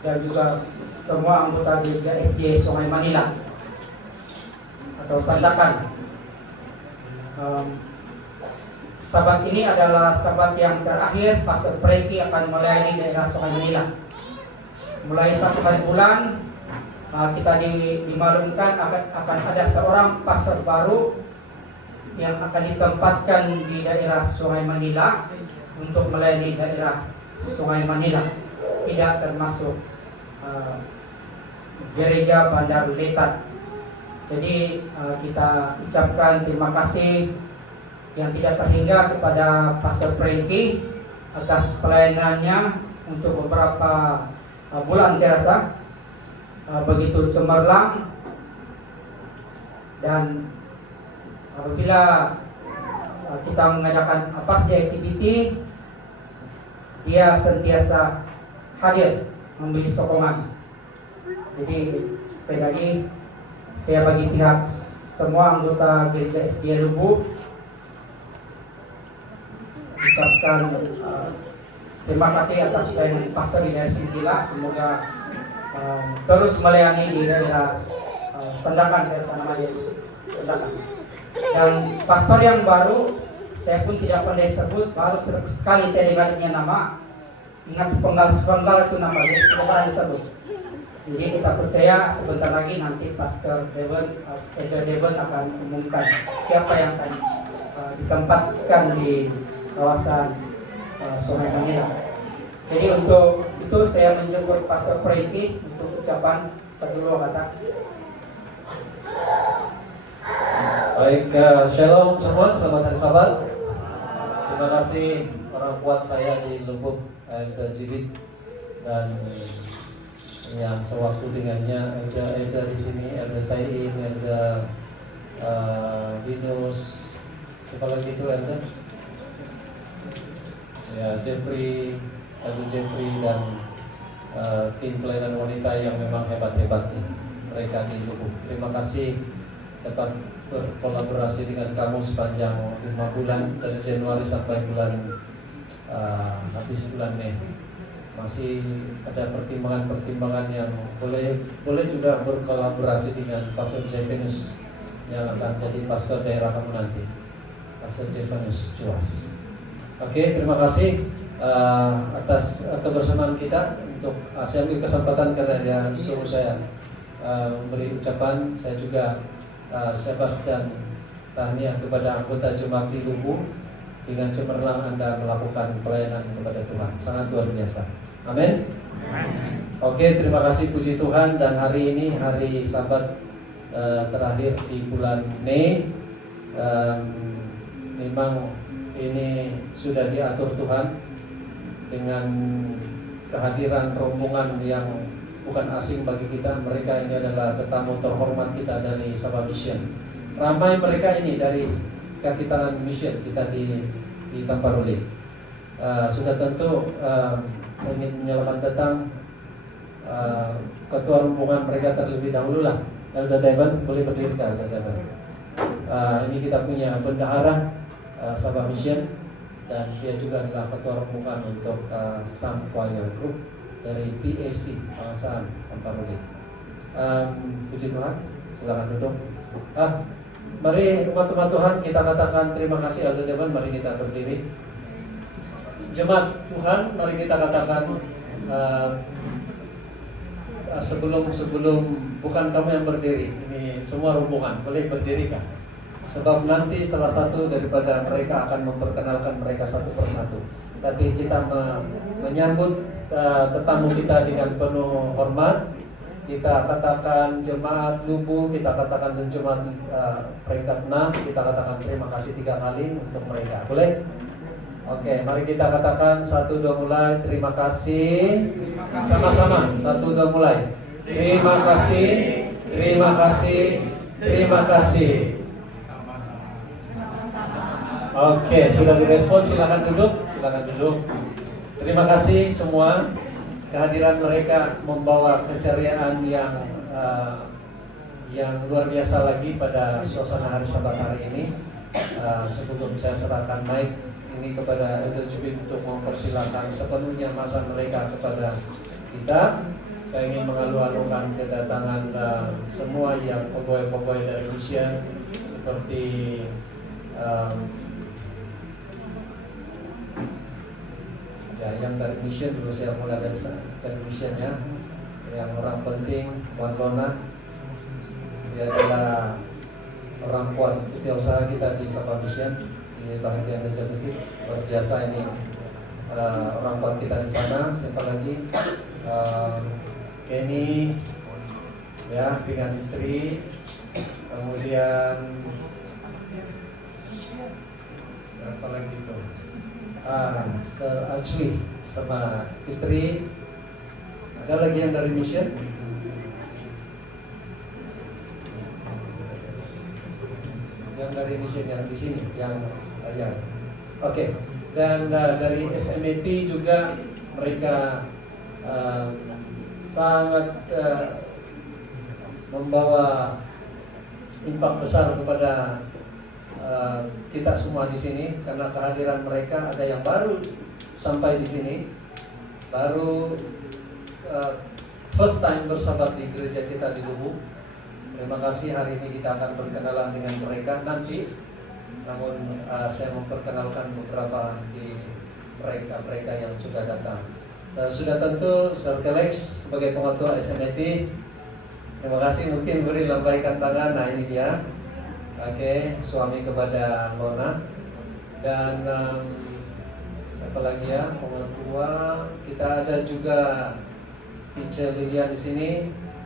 dan juga semua anggota Gereja SDA Sungai Manila atau Sandakan. Sabat ini adalah sabat yang terakhir Pastor Frankie akan melayani daerah Sungai Manila. Mulai 1 hari bulan kita dimaklumkan akan ada seorang pastor baru yang akan ditempatkan di daerah Sungai Manila untuk melayani daerah Sungai Manila, tidak termasuk gereja Bandar Letat. Jadi kita ucapkan terima kasih yang tidak terhingga kepada Pastor Frankie atas pelayanannya untuk beberapa bulan, saya rasa begitu cemerlang, dan apabila kita mengadakan apa saja aktiviti, dia sentiasa hadir memberi sokongan. Jadi sekali lagi saya bagi pihak semua anggota Gereja SDA Lubuk ucapkan terima kasih atas pelayanan pastor di daerah Sintila. Semoga terus melayani di daerah Sandakan, saya namanya Sandakan. Dan pastor yang baru saya pun tidak pandai sebut, baru sekali saya dengarnya nama. Ingat sepenggal itu nama, jadi tidak pernah disebut. Jadi kita percaya sebentar lagi nanti Pastor Devon akan umumkan siapa yang akan ditempatkan di kawasan Sungai Manila. Jadi untuk itu saya menjemput Pastor Frankie untuk ucapan satu dua kata. Baik, shalom semua, selamat hari Sabat. Terima kasih orang kuat saya di Lubuk, Elda Jibit, dan yang sewaktu dengannya Elda di sini, Elda Sain, Elda Binus, siapa lagi itu Elda? Ya, Jeffrey, Elda Jeffrey, dan tim pelayanan wanita yang memang hebat-hebat nih, mereka di Lubuk. Terima kasih dapat berkolaborasi dengan kamu sepanjang 5 bulan dari Januari sampai bulan habis bulan Mei. Masih ada pertimbangan-pertimbangan yang boleh juga berkolaborasi dengan Pastor Jevenus yang akan jadi pastor daerah kamu nanti, Pastor Jevenus Cuas. Oke, terima kasih atas kebersamaan kita. Untuk saya ambil kesempatan karena dia suruh saya memberi ucapan. Saya juga syabas dan tahniah kepada anggota jemaat di Lubuk. Dengan cemerlang Anda melakukan pelayanan kepada Tuhan, sangat luar biasa. Amin. Oke, terima kasih, puji Tuhan. Dan hari ini hari Sabat terakhir di bulan Mei. Memang ini sudah diatur Tuhan dengan kehadiran rombongan yang bukan asing bagi kita. Mereka ini adalah tetamu terhormat kita dari Sabah Mission. Ramai mereka ini dari kaki tangan mission kita di Tamparuli. Sudah tentu saya ingin menyelamat datang ketua rombongan mereka terlebih dahulu lah. Elda Devon, boleh berdiri ke Elda Devon. Ini kita punya bendahara Sabah Mission, dan dia juga adalah ketua rombongan untuk Sam Choir Group dari PAC Pengasaan Tamparuli. Puji Tuhan, silakan duduk. Mari umat-umat Tuhan kita katakan terima kasih Elda Devon. Mari kita berdiri. Jemaat Tuhan, mari kita katakan sebelum bukan kamu yang berdiri, ini semua rombongan boleh berdiri kan? Sebab nanti salah satu daripada mereka akan memperkenalkan mereka satu persatu. Tapi kita menyambut tetamu kita dengan penuh hormat. Kita katakan jemaat Lubuk, kita katakan jemaat peringkat 6, kita katakan terima kasih 3 kali untuk mereka. Boleh? Oke, mari kita katakan 1, 2 mulai. Terima kasih. Sama-sama. 1, 2 mulai. Terima kasih. Terima kasih. Terima kasih. Oke, sudah direspon. Silakan duduk. Silakan duduk. Terima kasih semua. Kehadiran mereka membawa keceriaan yang luar biasa lagi pada suasana hari Sabat hari ini. Sebelum saya serahkan mic ini kepada Elder Jubin untuk mempersilahkan sepenuhnya masa mereka kepada kita, saya ingin mengalu-alukan kedatangan semua yang pegawai-pegawai dari mission seperti ya, yang dari mission dulu. Saya mulai dari missionnya. Yang orang penting, Tuan Lona, dia adalah orang kuat setiausaha kita di Sapa Mission di bagian eksekutif. Luar biasa ini orang kuat kita di sana. Siapa lagi? Kenny, ya, dengan istri. Kemudian siapa lagi itu? Sir Ajli sama istri. Ada lagi yang dari mission? Yang dari mission yang di sini, yang ya. Oke. Dan dari SMET juga mereka sangat membawa impak besar kepada kita semua di sini, karena kehadiran mereka. Ada yang baru sampai di sini, baru first time bersahabat di gereja kita di Lubuk. Terima kasih, hari ini kita akan berkenalan dengan mereka nanti. Namun saya memperkenalkan beberapa di mereka yang sudah datang. Sudah tentu Sir Telex sebagai pengetua SMET. Terima kasih, mungkin beri lambaikan tangan. Nah, ini dia. Oke, suami kepada Lona. Dan apa lagi ya, pengetua. Kita ada juga Teacher Lilian di sini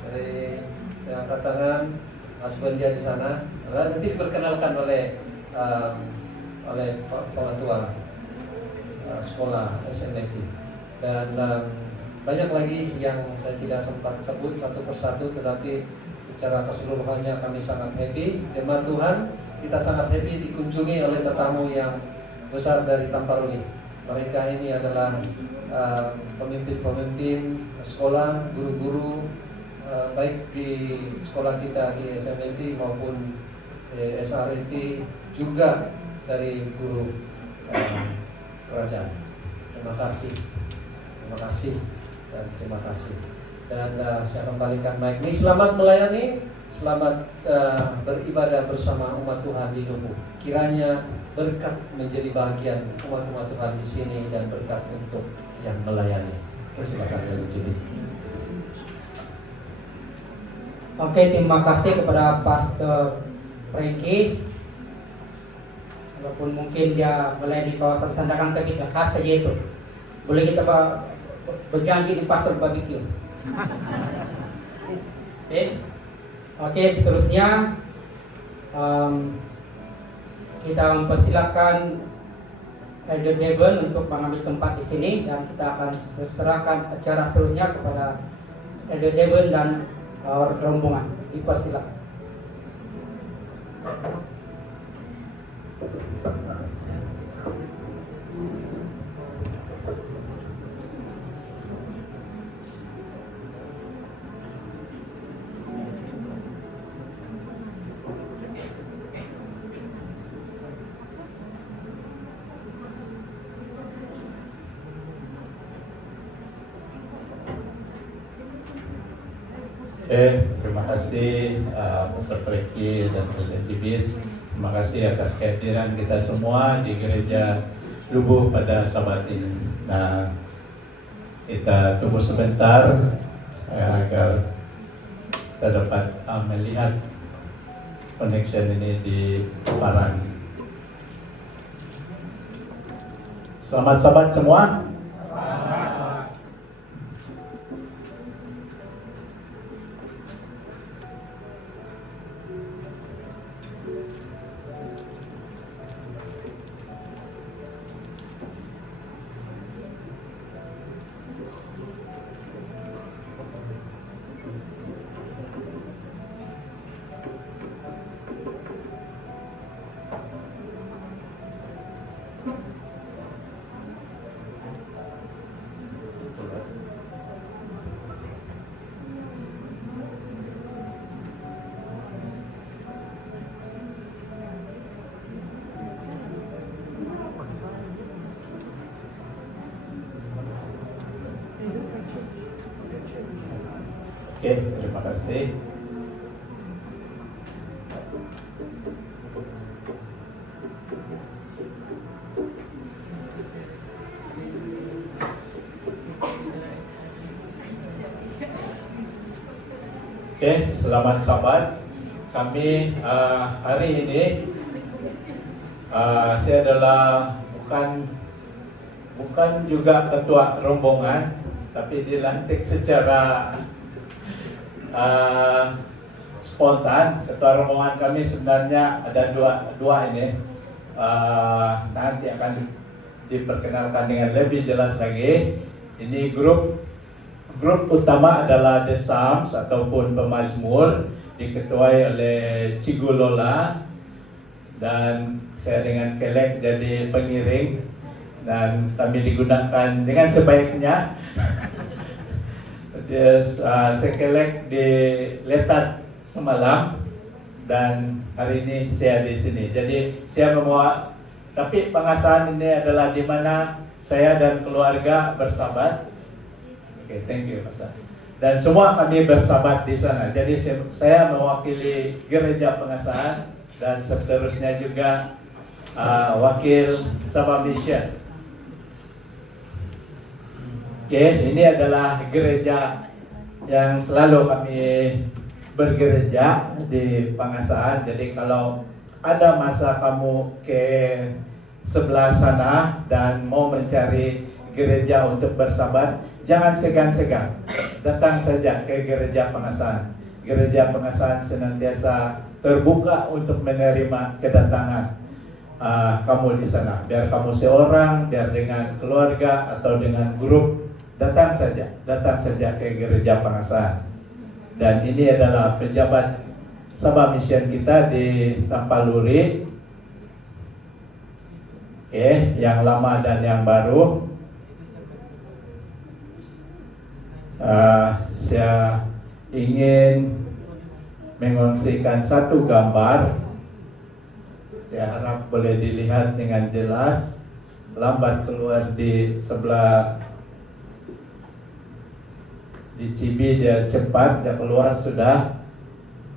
dari yang angkat tangan, Mas Benja di sana. Nanti diperkenalkan oleh pengetua sekolah SMET. Dan banyak lagi yang saya tidak sempat sebut satu persatu, tetapi secara keseluruhannya kami sangat happy. Jemaat Tuhan, kita sangat happy dikunjungi oleh tetamu yang besar dari Tamparuni. Mereka ini adalah pemimpin-pemimpin sekolah, guru-guru, baik di sekolah kita di SMET maupun di SRT, juga dari guru kerajaan. Terima kasih dan terima kasih. Dan saya kembalikan mic ini. Selamat melayani, selamat beribadah bersama umat Tuhan di Lubuk. Kiranya berkat menjadi bagian umat-umat Tuhan di sini dan berkat untuk yang melayani. Silakan dari Juni. Oke, terima kasih kepada Pastor Frankie. Walaupun mungkin dia melayani di kawasan Sandakan, tapi dekat saja itu. Boleh kita berjanji di Pastor Barbecue. Oke, seterusnya kita mempersilakan Elder Devon untuk mengambil tempat di sini, dan kita akan serahkan acara seluruhnya kepada Elder Devon dan rombongan. Dipersilakan. Terima kasih Pastor Frankie dan Elder Jibin. Terima kasih atas kehadiran kita semua di gereja Lubuk pada Sabat ini. Nah, kita tunggu sebentar agar kita dapat melihat connection ini di Parang. Selamat Sabat semua. Oke, terima kasih. Oke, selamat sahabat. Kami hari ini saya adalah bukan juga ketua rombongan, tapi dilantik secara spontan. Ketua rombongan kami sebenarnya ada dua ini. Nanti akan diperkenalkan dengan lebih jelas lagi. Ini grup utama adalah The Psalms ataupun pemazmur, diketuai oleh Cigu Lola, dan saya dengan Kelek jadi pengiring, dan kami digunakan dengan sebaiknya. Saya Kelek di Letat semalam dan hari ini saya di sini. Jadi saya membawa, tapi pengasahan ini adalah di mana saya dan keluarga bersahabat. Oke, thank you, Pastor. Dan semua kami bersahabat di sana. Jadi saya mewakili gereja pengasahan dan seterusnya juga wakil Sabah Mission. Oke, ini adalah gereja yang selalu kami bergereja di pengasahan. Jadi kalau ada masa kamu ke sebelah sana dan mau mencari gereja untuk bersahabat, jangan segan-segan, datang saja ke gereja pengasahan. Gereja pengasahan senantiasa terbuka untuk menerima kedatangan kamu di sana. Biar kamu seorang, biar dengan keluarga atau dengan grup, datang saja ke gereja pengasahan. Dan ini adalah pejabat Sabah Mission kita di Tampaluri, yang lama dan yang baru. Saya ingin mengongsikan satu gambar. Saya harap boleh dilihat dengan jelas. Lambat keluar di sebelah di TV, dia cepat, dia keluar sudah.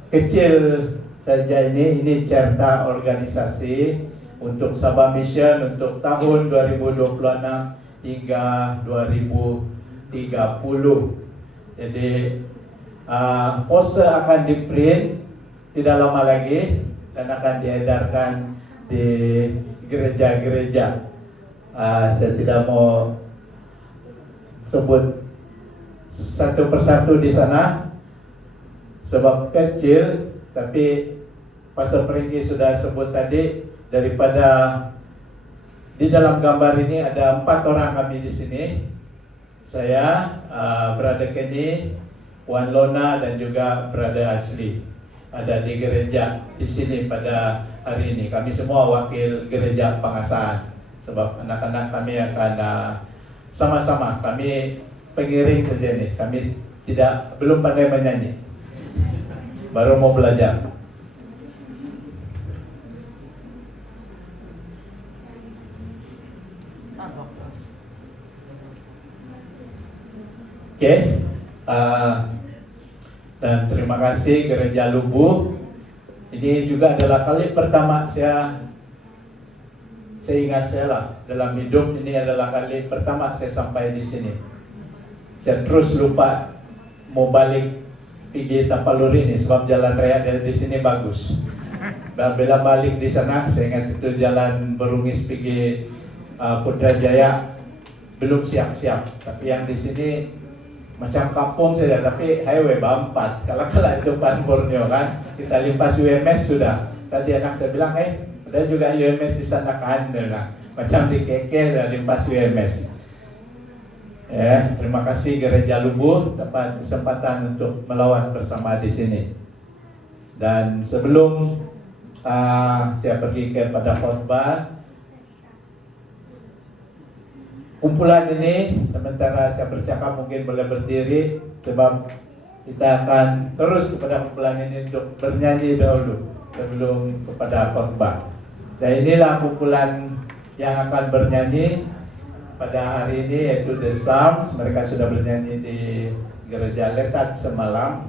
Kecil saja ini cerita organisasi untuk Sabah Mission untuk tahun 2026 hingga 2030. Jadi poster akan di-print tidak lama lagi dan akan diedarkan di gereja-gereja. Saya tidak mau sebut satu persatu di sana sebab kecil, tapi Pastor Pringki sudah sebut tadi, daripada di dalam gambar ini ada 4 orang kami di sini. Saya, Brother Kenny, Wan Lona, dan juga Brother Ashley ada di gereja di sini pada hari ini. Kami semua wakil gereja pengasahan, sebab anak-anak kami akan sama-sama. Kami pengiring saja nih. Kami belum pandai menyanyi, baru mau belajar. Oke, dan terima kasih Gereja Lubu. Ini juga adalah kali pertama saya ingat saya lah dalam hidup ini adalah kali pertama saya sampai di sini. Saya terus lupa mau balik pergi Tampaluri ini sebab jalan raya di sini bagus. Bila balik di sana, saya ingat itu jalan Berungis pergi Putrajaya belum siap-siap. Tapi yang di sini macam kampung saja, tapi highway B4. Kalau itu Pan Borneo kan, kita limpas UMS sudah. Tadi anak saya bilang, ada juga UMS di sana kan, macam di Keke dan limpas UMS. Ya, terima kasih Gereja Lubu dapat kesempatan untuk melawat bersama di sini. Dan sebelum saya pergi kepada khotbah, kumpulan ini sementara saya bercakap mungkin boleh berdiri sebab kita akan terus kepada kumpulan ini untuk bernyanyi dahulu sebelum kepada khotbah. Dan inilah kumpulan yang akan bernyanyi pada hari ini, yaitu The Psalms. Mereka sudah bernyanyi di gereja Letat semalam,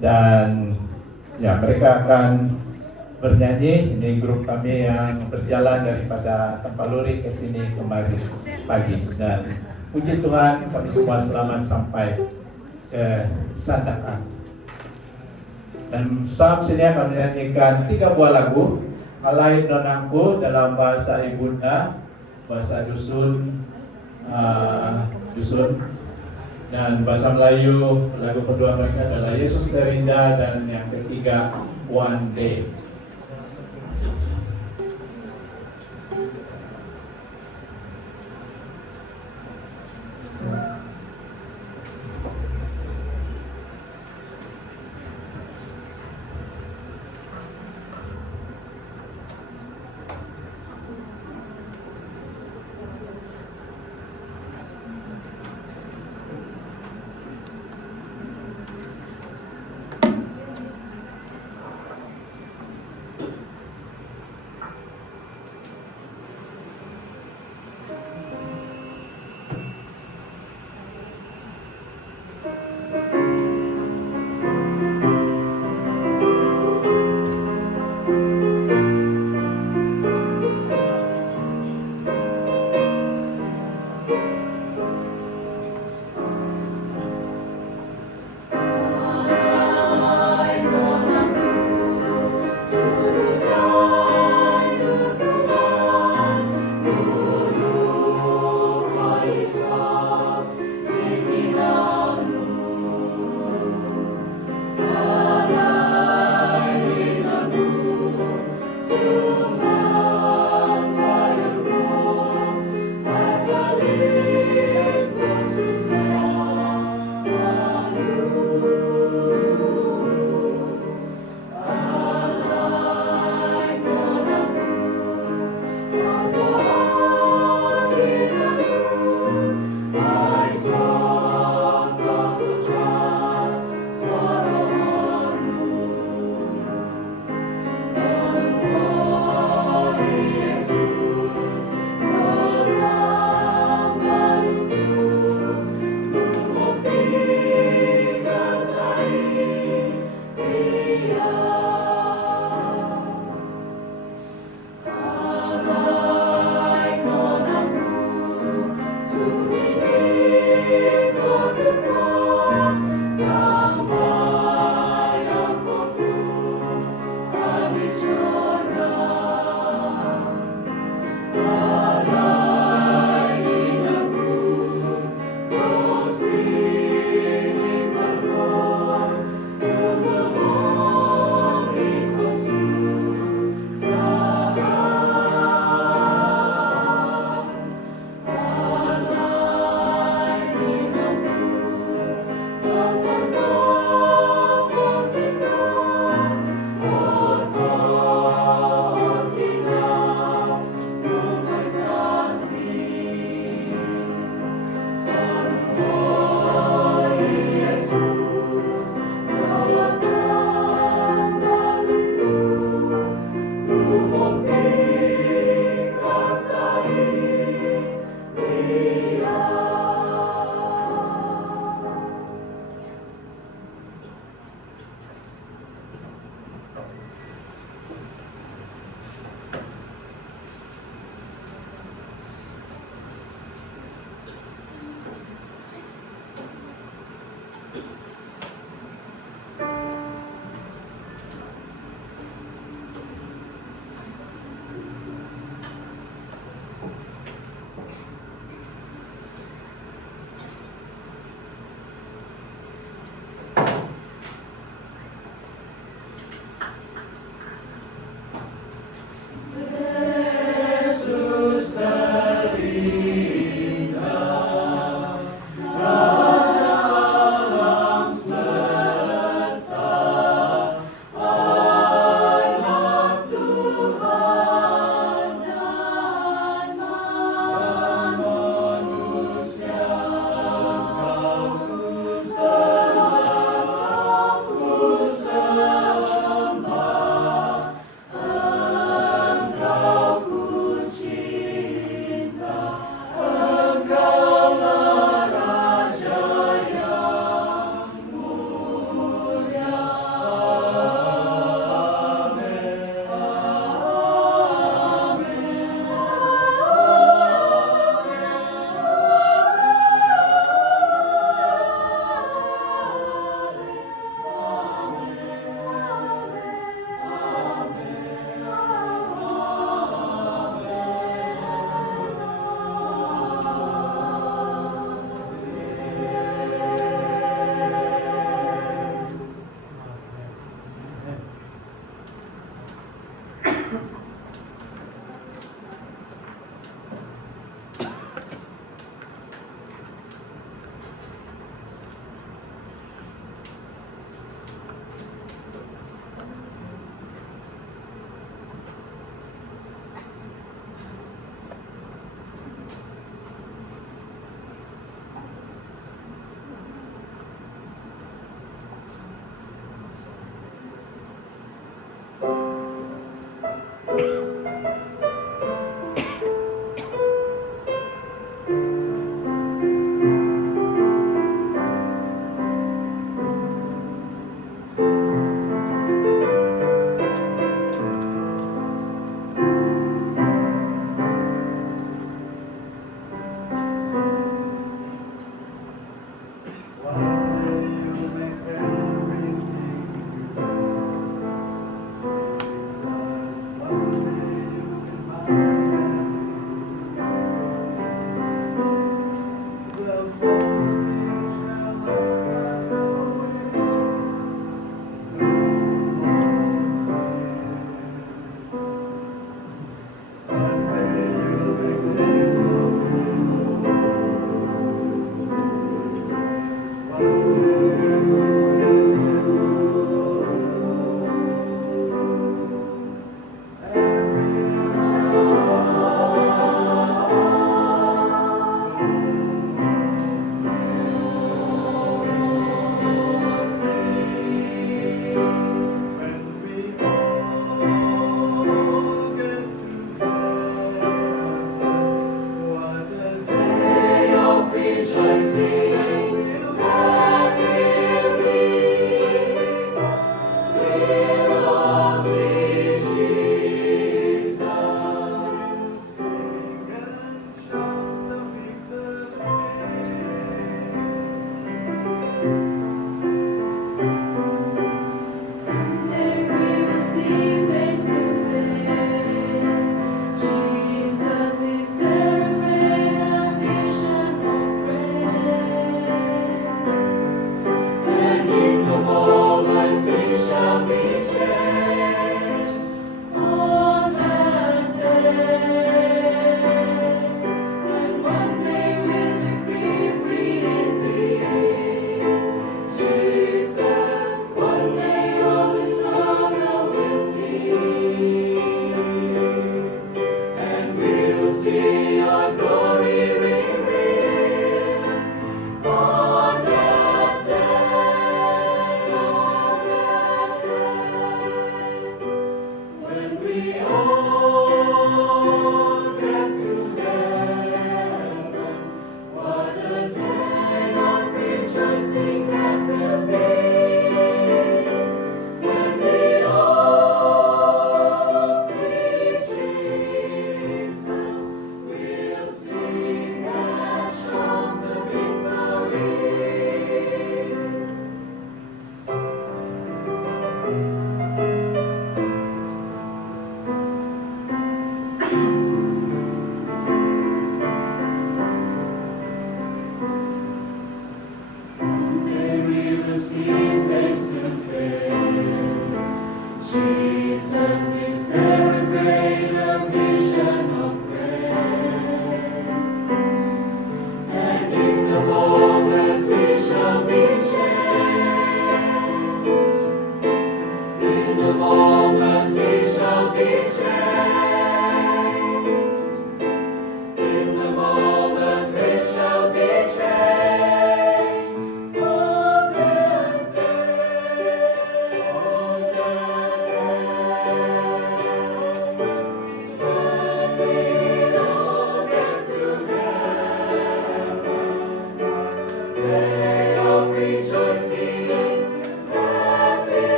dan ya mereka akan bernyanyi. Ini grup kami yang berjalan daripada Tampaluri ke sini kemarin pagi, dan puji Tuhan kami semua selamat sampai ke Sandakan. Dan saat sini akan menyanyikan 3 buah lagu. Alai Nonangku dalam bahasa ibunda, bahasa dusun, dan bahasa Melayu. Lagu kedua mereka adalah Yesus Terindah, dan yang ketiga One Day.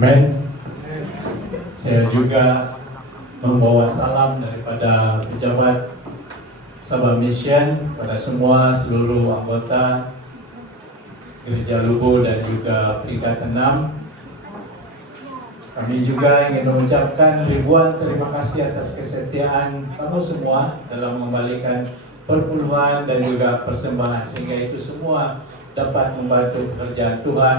Amin. Saya juga membawa salam daripada pejabat Sabah Mission pada semua seluruh anggota Gereja Lubu dan juga peringkat 6. Kami juga ingin mengucapkan ribuan terima kasih atas kesetiaan kamu semua dalam mengembalikan perpuluhan dan juga persembahan, sehingga itu semua dapat membantu pekerjaan Tuhan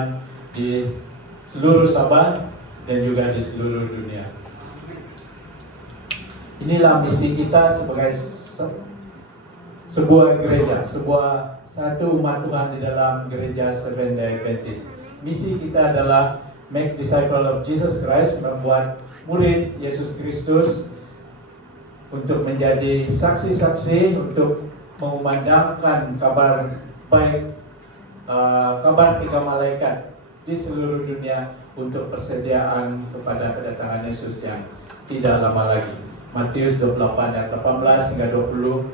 di seluruh Sabah dan juga di seluruh dunia. Inilah misi kita sebagai sebuah gereja, satu umat Tuhan di dalam gereja Seventh-day Adventist. Misi kita adalah make disciple of Jesus Christ, membuat murid Yesus Kristus untuk menjadi saksi-saksi, untuk mengumandangkan kabar baik, kabar 3 malaikat di seluruh dunia untuk persediaan kepada kedatangan Yesus yang tidak lama lagi. Matius 28 ayat 18 hingga 20,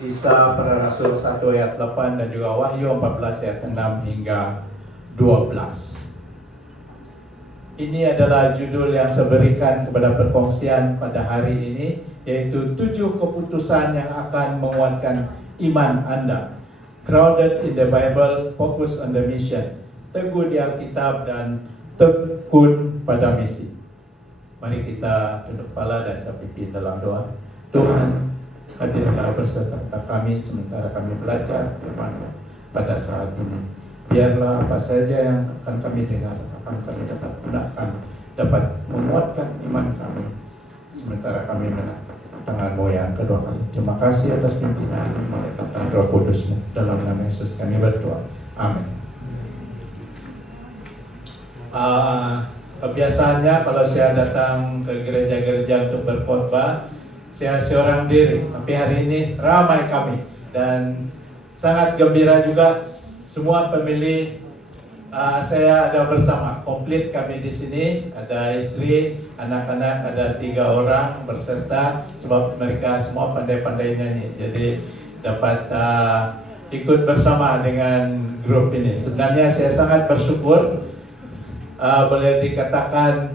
Kisah Para Rasul 1 ayat 8, dan juga Wahyu 14 ayat 6 hingga 12. Ini adalah judul yang saya berikan kepada perkongsian pada hari ini, yaitu 7 keputusan yang akan menguatkan iman Anda. Grounded in the Bible, focus on the mission. Teguh di Alkitab dan tekun pada misi. Mari kita tunduk kepala dan saya pimpin dalam doa. Tuhan, hadirlah beserta kami sementara kami belajar firman pada saat ini. Biarlah apa saja yang akan kami dengar, akan kami dapat gunakan, dapat menguatkan iman kami sementara kami menatap tangan-Mu yang kedua kali. Terima kasih atas pimpinan malaikat dan Roh Kudus-Mu. Dalam nama Yesus kami berdoa. Amin. Kebiasaannya kalau saya datang ke gereja-gereja untuk berkhotbah, saya seorang diri. Tapi hari ini ramai kami dan sangat gembira juga. Semua pemilih saya ada bersama, komplit kami di sini. Ada istri, anak-anak, ada 3 orang berserta, sebab mereka semua pandai-pandai nyanyi. Jadi dapat ikut bersama dengan grup ini. Sebenarnya saya sangat bersyukur, boleh dikatakan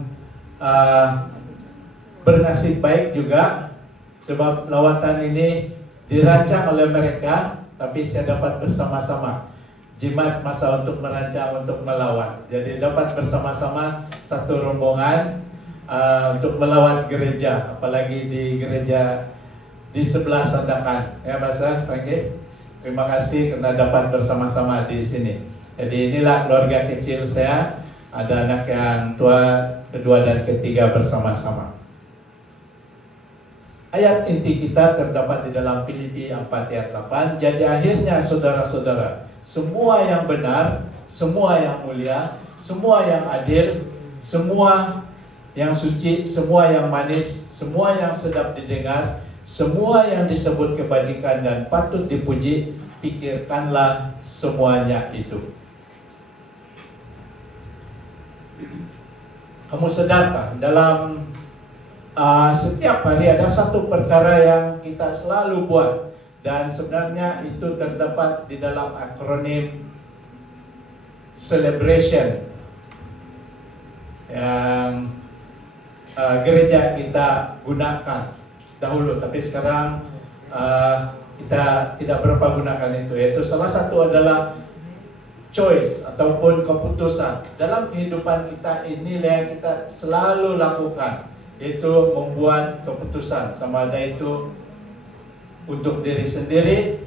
bernasib baik juga, sebab lawatan ini dirancang oleh mereka, tapi saya dapat bersama-sama. Jimat masa untuk merancang, untuk melawan. Jadi dapat bersama-sama satu rombongan untuk melawan gereja, apalagi di gereja di sebelah Sandakan. Ya, Pastor Frankie, terima kasih karena dapat bersama-sama di sini. Jadi inilah keluarga kecil saya. Ada anak yang tua, kedua dan ketiga bersama-sama. Ayat inti kita terdapat di dalam Filipi 4 ayat 8. Jadi akhirnya saudara-saudara, semua yang benar, semua yang mulia, semua yang adil, semua yang suci, semua yang manis, semua yang sedap didengar, semua yang disebut kebajikan dan patut dipuji, pikirkanlah semuanya itu. Kamu sadarkah dalam setiap hari ada satu perkara yang kita selalu buat, dan sebenarnya itu terdapat di dalam akronim celebration yang gereja kita gunakan dahulu, tapi sekarang kita tidak berapa gunakan itu. Yaitu salah satu adalah choice ataupun keputusan. Dalam kehidupan kita inilah yang kita selalu lakukan, yaitu membuat keputusan, sama ada itu untuk diri sendiri,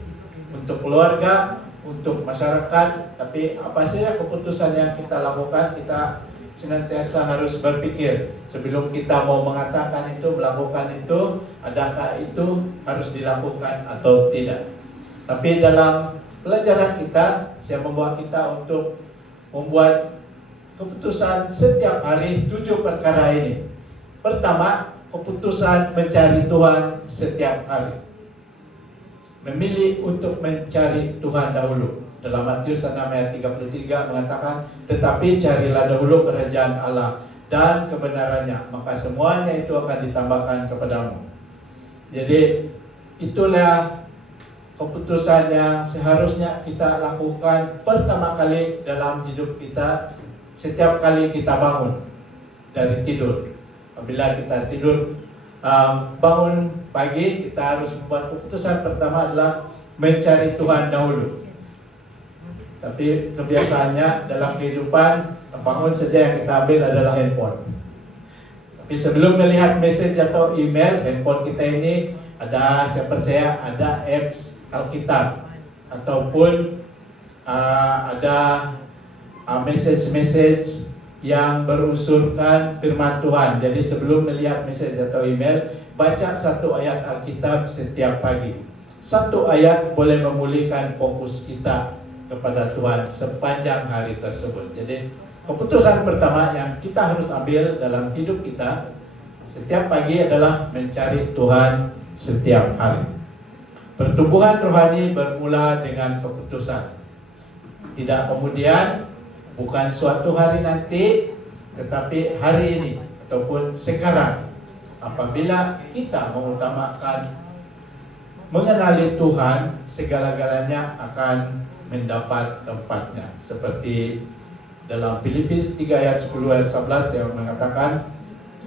untuk keluarga, untuk masyarakat. Tapi apa saja keputusan yang kita lakukan, kita senantiasa harus berpikir sebelum kita mau mengatakan itu, melakukan itu, adakah itu harus dilakukan atau tidak. Tapi dalam pelajaran kita, saya membawa kita untuk membuat keputusan setiap hari 7 perkara ini. Pertama, keputusan mencari Tuhan setiap hari. Memilih untuk mencari Tuhan dahulu. Dalam Matius 6 ayat 33 mengatakan, tetapi carilah dahulu kerajaan Allah dan kebenarannya, maka semuanya itu akan ditambahkan kepadamu. Jadi itulah keputusan yang seharusnya kita lakukan pertama kali dalam hidup kita. Setiap kali kita bangun dari tidur, apabila kita tidur bangun pagi, kita harus membuat keputusan pertama adalah mencari Tuhan dahulu. Tapi kebiasaannya dalam kehidupan, bangun saja yang kita ambil adalah handphone. Tapi sebelum melihat message atau email, handphone kita ini ada, saya percaya ada apps Alkitab ataupun ada message-message yang berusurkan firman Tuhan. Jadi sebelum melihat message atau email, baca satu ayat Alkitab setiap pagi. Satu ayat boleh memulihkan fokus kita kepada Tuhan sepanjang hari tersebut. Jadi keputusan pertama yang kita harus ambil dalam hidup kita setiap pagi adalah mencari Tuhan setiap hari. Pertumbuhan rohani bermula dengan keputusan. Tidak kemudian, bukan suatu hari nanti, tetapi hari ini ataupun sekarang. Apabila kita mengutamakan mengenali Tuhan, segala-galanya akan mendapat tempatnya. Seperti dalam Filipi 3 ayat 10 ayat 11 yang mengatakan,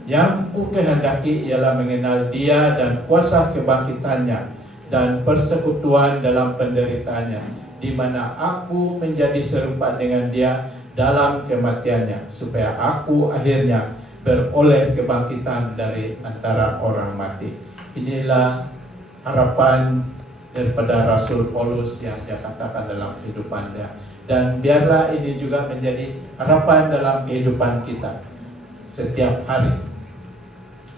yang ku kehendaki ialah mengenal Dia dan kuasa kebangkitannya dan persekutuan dalam penderitaannya, di mana aku menjadi serupa dengan Dia dalam kematiannya, supaya aku akhirnya beroleh kebangkitan dari antara orang mati. Inilah harapan daripada Rasul Paulus yang dia katakan dalam kehidupannya. Dan biarlah ini juga menjadi harapan dalam kehidupan kita setiap hari.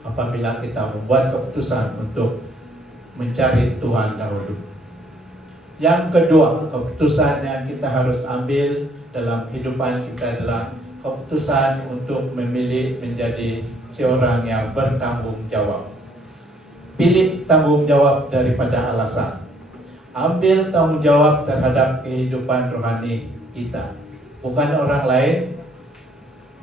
Apabila kita membuat keputusan untuk mencari Tuhan dahulu. Yang kedua, keputusan yang kita harus ambil dalam kehidupan kita adalah keputusan untuk memilih menjadi seorang yang bertanggung jawab. Pilih tanggung jawab daripada alasan. Ambil tanggung jawab terhadap kehidupan rohani kita. Bukan orang lain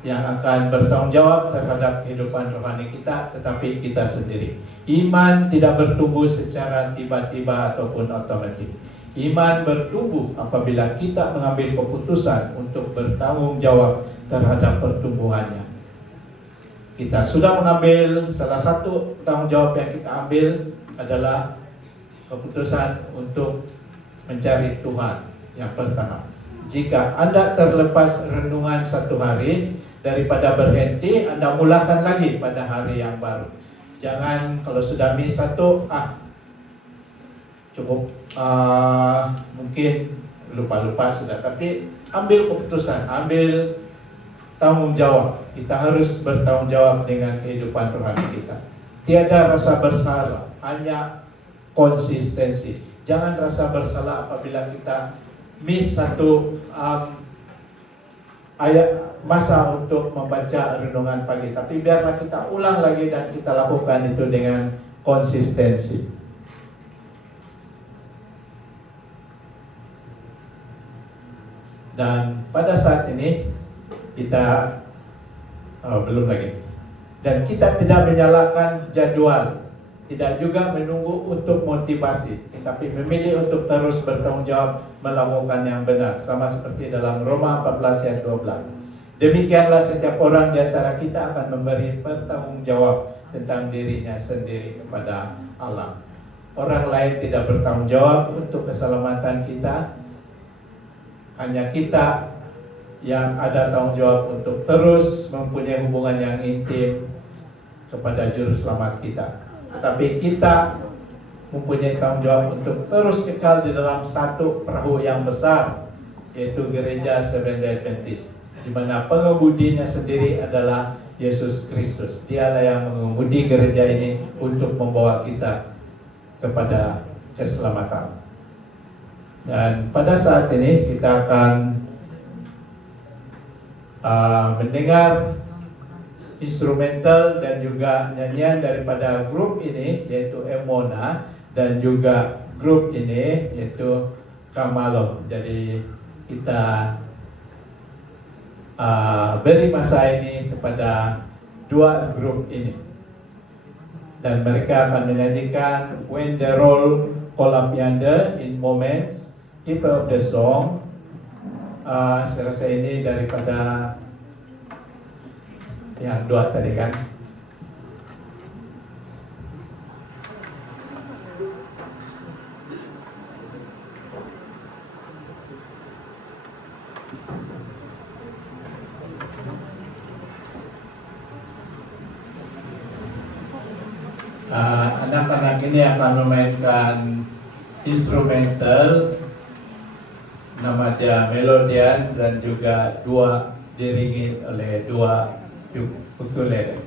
yang akan bertanggung jawab terhadap kehidupan rohani kita, tetapi kita sendiri. Iman tidak bertumbuh secara tiba-tiba ataupun otomatis. Iman bertumbuh apabila kita mengambil keputusan untuk bertanggung jawab terhadap pertumbuhannya. Kita sudah mengambil, salah satu tanggung jawab yang kita ambil adalah keputusan untuk mencari Tuhan yang pertama. Jika Anda terlepas renungan satu hari, daripada berhenti, Anda mulakan lagi pada hari yang baru. Jangan kalau sudah miss satu, cukup mungkin lupa-lupa sudah. Tapi ambil keputusan, ambil tanggung jawab. Kita harus bertanggung jawab dengan kehidupan rohani kita. Tiada rasa bersalah, hanya konsistensi. Jangan rasa bersalah apabila kita miss satu ayat masa untuk membaca renungan pagi, tapi biarlah kita ulang lagi dan kita lakukan itu dengan konsistensi. Dan pada saat ini kita belum lagi, dan kita tidak menyalahkan jadwal, tidak juga menunggu untuk motivasi, tetapi memilih untuk terus bertanggung jawab melakukan yang benar, sama seperti dalam Roma 14 ayat 12. Demikianlah setiap orang di antara kita akan memberi pertanggung jawab tentang dirinya sendiri kepada Allah. Orang lain tidak bertanggung jawab untuk keselamatan kita. Hanya kita yang ada tanggung jawab untuk terus mempunyai hubungan yang intim kepada Juru Selamat kita. Tetapi kita mempunyai tanggung jawab untuk terus kekal di dalam satu perahu yang besar, yaitu Gereja Seventh-day Adventist, di mana pengemudinya sendiri adalah Yesus Kristus. Dialah yang mengemudi gereja ini untuk membawa kita kepada keselamatan. Dan pada saat ini kita akan mendengar instrumental dan juga nyanyian daripada grup ini, yaitu Emona, dan juga grup ini yaitu Kamalo. Jadi kita beri masa ini kepada dua grup ini, dan mereka akan menyanyikan When the Roll Call Up Yonder, In Moments, Keeper of the Song. Saya rasa ini daripada yang dua tadi kan. Anak-anak ini akan memainkan instrumental Namadya Melodian dan juga dua diringi oleh dua ukulele.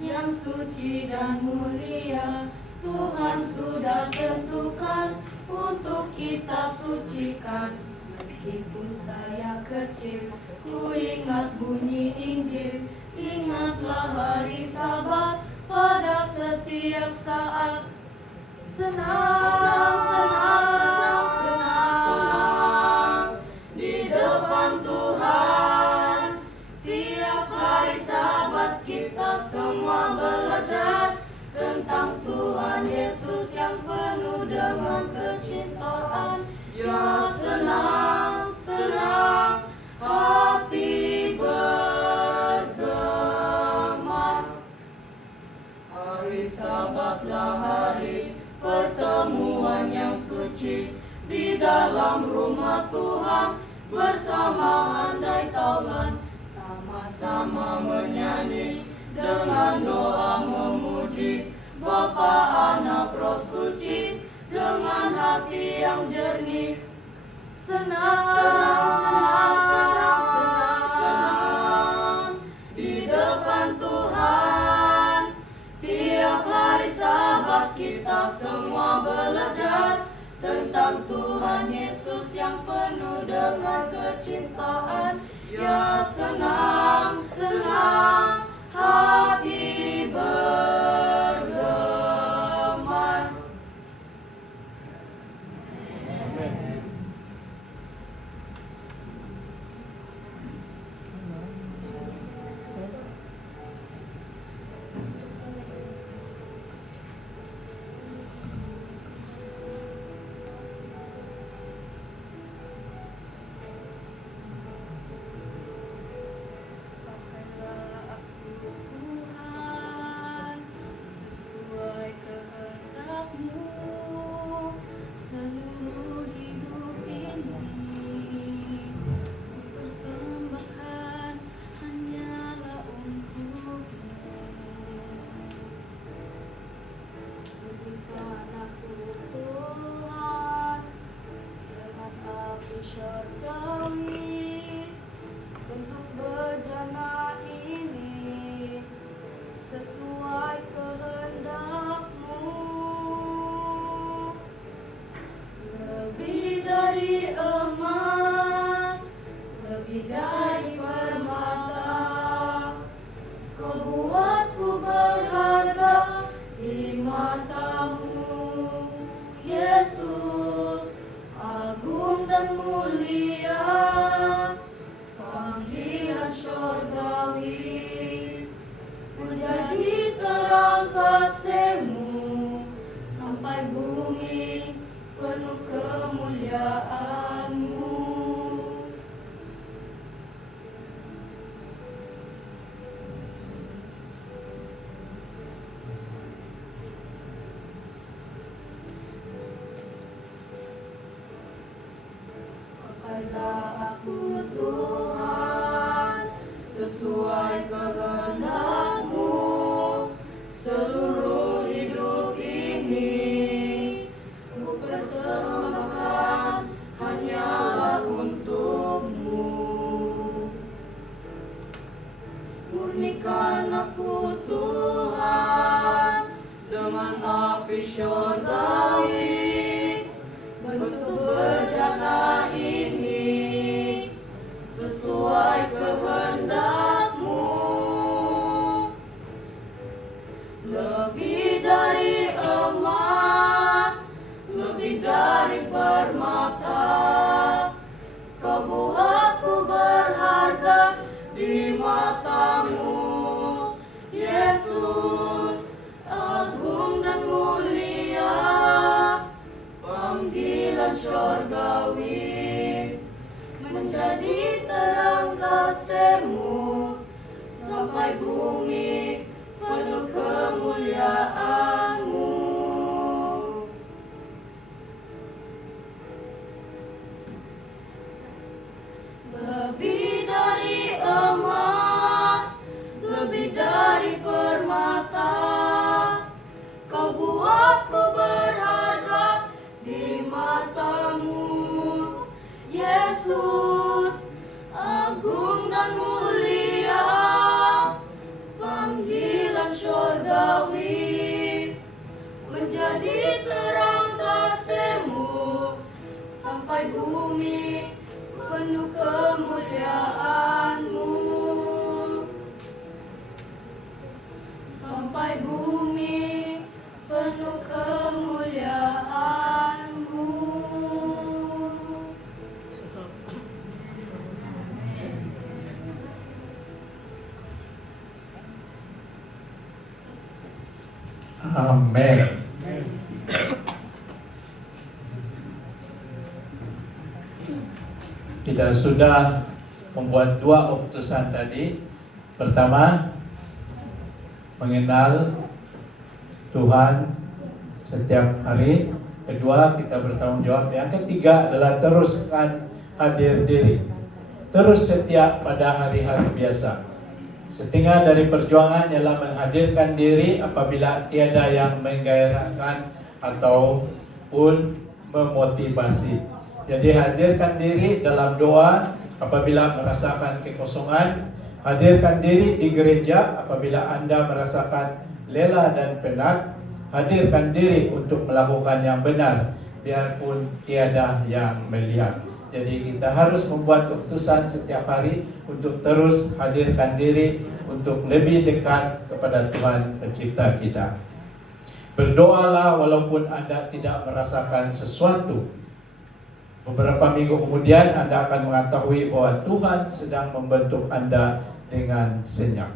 yang suci dan mulia. Tuhan sudah tentukan untuk kita sucikan. Meskipun saya kecil, ku ingat bunyi Injil. Ingatlah hari Sabat pada setiap saat. Senang, senang, senang, senang, senang, senang di depan Tuhan. Tiap hari Sabat kita semua belajar tentang Tuhan Yesus yang penuh dengan kecintaan. Ya senang, senang, hati bergemar. Hari Sabatlah hari pertemuan yang suci di dalam rumah Tuhan. Bersama handai taulan, sama-sama menyanyi dengan doa memuji Bapa, Anak, Roh Suci dengan hati yang jernih. Senang, senang, senang, senang, senang, senang di depan Tuhan. Tiap hari Sabat kita semua belajar tentang Tuhan Yesus yang penuh dengan kecintaan. Ya senang, senang, hati bergemar. Pakailah aku Tuhan sesuai kehendak-Mu. Seluruh hidup ini ku persembahkan hanyalah untuk-Mu. Berikan aku Tuhan dengan api syurgawi untuk bejana ini sesuai kehendak-Mu. Lebih dari emas, lebih dari permata, Kau buatku berharga di mata-Mu. Yesus, agung dan mulia, panggilan syurgawi, menjadi terang kasih-Mu sampai bumi penuh kemuliaan-Mu. Pakailah aku Tuhan sesuai kehendak-Mu. Seluruh hidup ini ku persembahkan hanyalah untuk-Mu. Murnikan aku Tuhan dengan api syurgawi untuk bejana ini sesuai kehendak-Mu. Lebih dari emas, lebih dari permata, Kau buatku berharga di mata-Mu. Yesus, agung dan mulia, panggilan syurgawi, menjadi terang kasih-Mu sampai bumi penuh kemuliaan-Mu. Lebih dari emas, lebih dari permata, Kau buatku berharga di mata-Mu. Yesus, agung dan mulia, Amin. Kita sudah membuat 2 keputusan tadi. Pertama, mengenal Tuhan setiap hari. Kedua, kita bertanggung jawab. Yang ketiga adalah teruskan hadir diri. Terus setia pada hari-hari biasa. Setengah dari perjuangan ialah menghadirkan diri apabila tiada yang menggairahkan ataupun memotivasi. Jadi hadirkan diri dalam doa apabila merasakan kekosongan. Hadirkan diri di gereja apabila Anda merasakan lelah dan penat. Hadirkan diri untuk melakukan yang benar biarpun tiada yang melihat. Jadi kita harus membuat keputusan setiap hari untuk terus hadirkan diri untuk lebih dekat kepada Tuhan pencipta kita. Berdoalah walaupun Anda tidak merasakan sesuatu. Beberapa minggu kemudian Anda akan mengetahui bahwa Tuhan sedang membentuk Anda dengan senyap.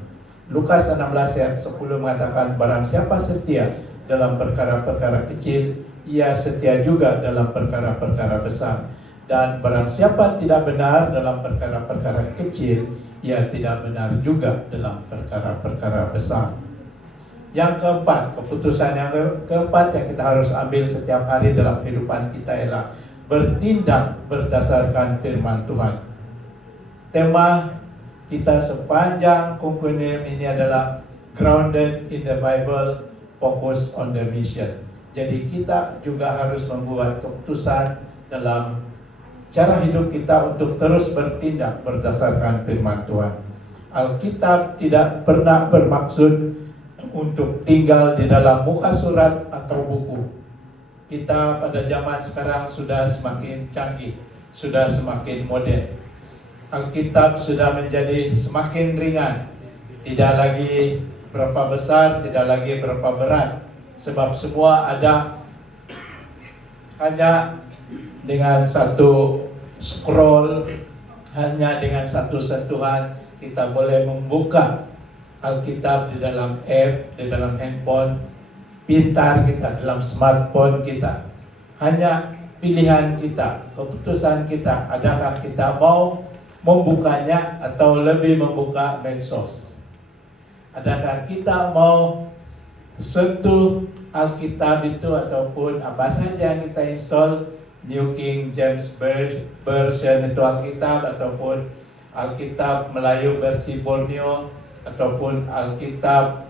Lukas 16 ayat 10 mengatakan, barang siapa setia dalam perkara-perkara kecil, ia setia juga dalam perkara-perkara besar. Dan barang siapa tidak benar dalam perkara-perkara kecil, ia tidak benar juga dalam perkara-perkara besar. Yang keempat, keputusan yang keempat yang kita harus ambil setiap hari dalam kehidupan kita ialah bertindak berdasarkan firman Tuhan. Tema kita sepanjang Kungkunim ini adalah grounded in the Bible, focus on the mission. Jadi kita juga harus membuat keputusan dalam cara hidup kita untuk terus bertindak berdasarkan firman Tuhan. Alkitab tidak pernah bermaksud untuk tinggal di dalam muka surat atau buku. Kita pada zaman sekarang sudah semakin canggih, sudah semakin modern. Alkitab sudah menjadi semakin ringan, tidak lagi berapa besar, tidak lagi berapa berat, sebab semua ada hanya dengan satu scroll, hanya dengan satu sentuhan kita boleh membuka Alkitab di dalam app, di dalam handphone pintar kita, dalam smartphone kita. Hanya pilihan kita, keputusan kita, adakah kita mau membukanya atau lebih membuka medsos. Adakah kita mau sentuh Alkitab itu ataupun apa saja yang kita install, New King James Version itu Alkitab, ataupun Alkitab Melayu versi Borneo, ataupun Alkitab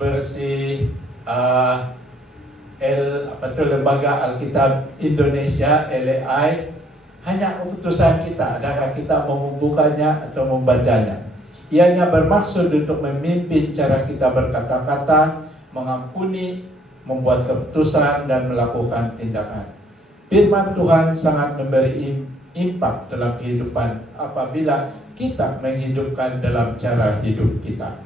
versi Lembaga Alkitab Indonesia LAI. Hanya keputusan kita, adakah kita mau membukanya atau membacanya. Ianya bermaksud untuk memimpin cara kita berkata-kata, mengampuni, membuat keputusan, dan melakukan tindakan. Firman Tuhan sangat memberi impak dalam kehidupan apabila kita menghidupkan dalam cara hidup kita.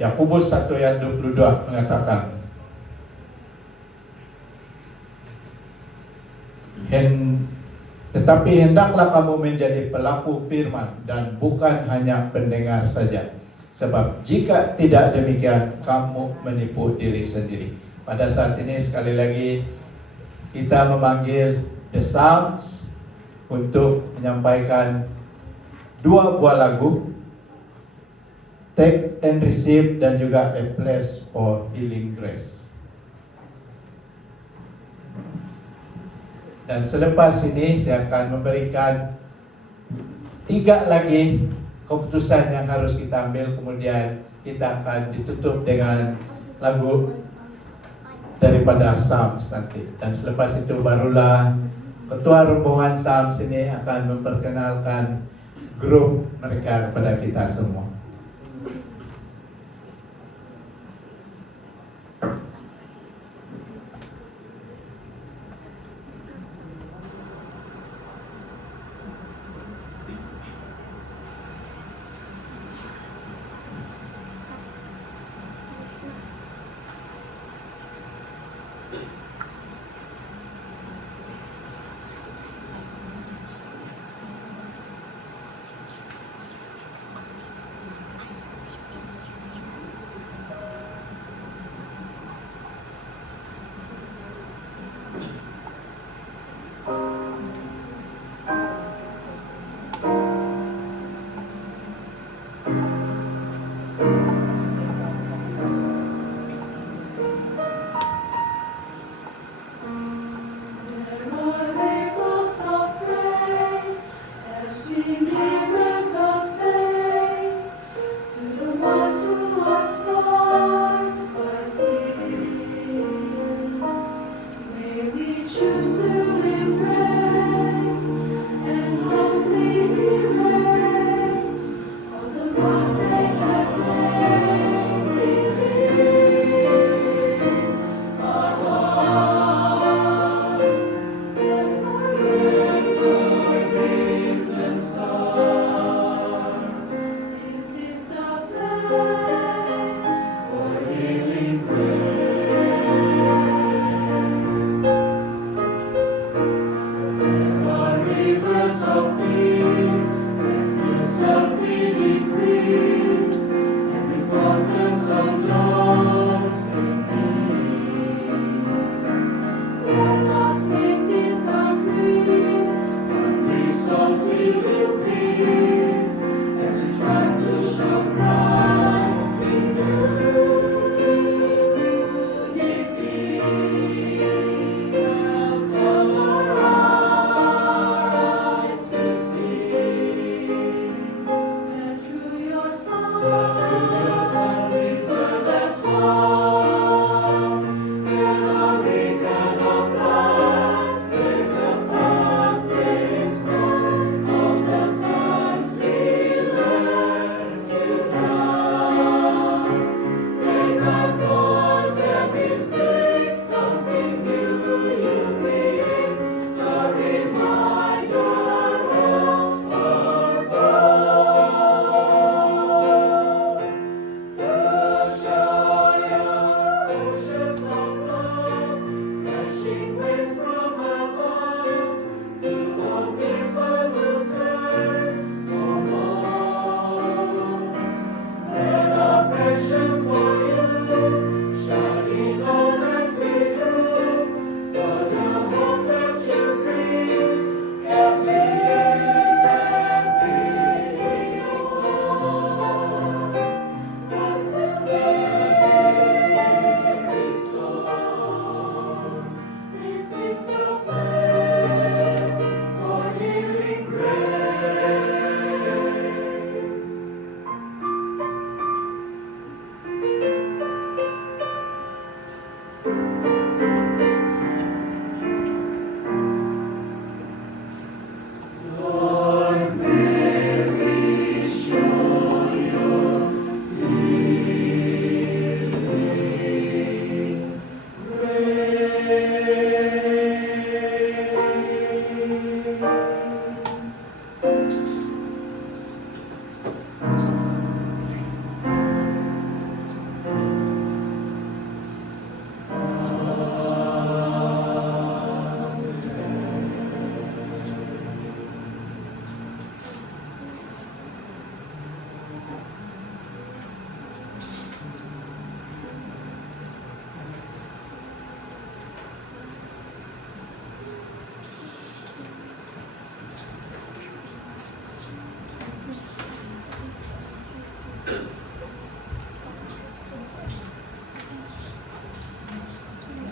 Yakobus 1 ayat 22 mengatakan, tetapi hendaklah kamu menjadi pelaku firman dan bukan hanya pendengar saja. Sebab jika tidak demikian, kamu menipu diri sendiri. Pada saat ini sekali lagi kita memanggil The Psalms untuk menyampaikan 2 buah lagu, Take and Receive dan juga A Place for Healing Grace. Dan selepas ini saya akan memberikan 3 lagi keputusan yang harus kita ambil. Kemudian kita akan ditutup dengan lagu daripada Psalms nanti. Dan selepas itu barulah ketua rombongan Psalms ini akan memperkenalkan grup mereka kepada kita semua.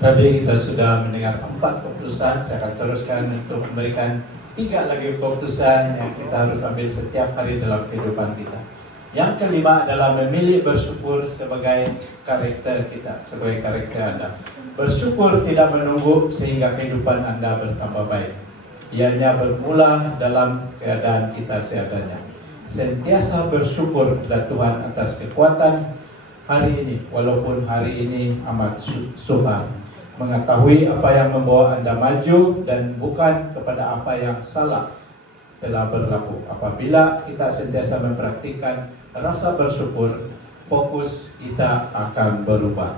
Tadi kita sudah mendengar 4 keputusan. Saya akan teruskan untuk memberikan 3 lagi keputusan yang kita harus ambil setiap hari dalam kehidupan kita. Yang kelima adalah memilih bersyukur sebagai karakter kita, sebagai karakter Anda. Bersyukur tidak menunggu sehingga kehidupan Anda bertambah baik. Ianya bermula dalam keadaan kita seadanya. Sentiasa bersyukur kepada Tuhan atas kekuatan hari ini, walaupun hari ini amat sukar. Mengetahui apa yang membawa Anda maju dan bukan kepada apa yang salah telah berlaku. Apabila kita sentiasa mempraktikkan rasa bersyukur, fokus kita akan berubah.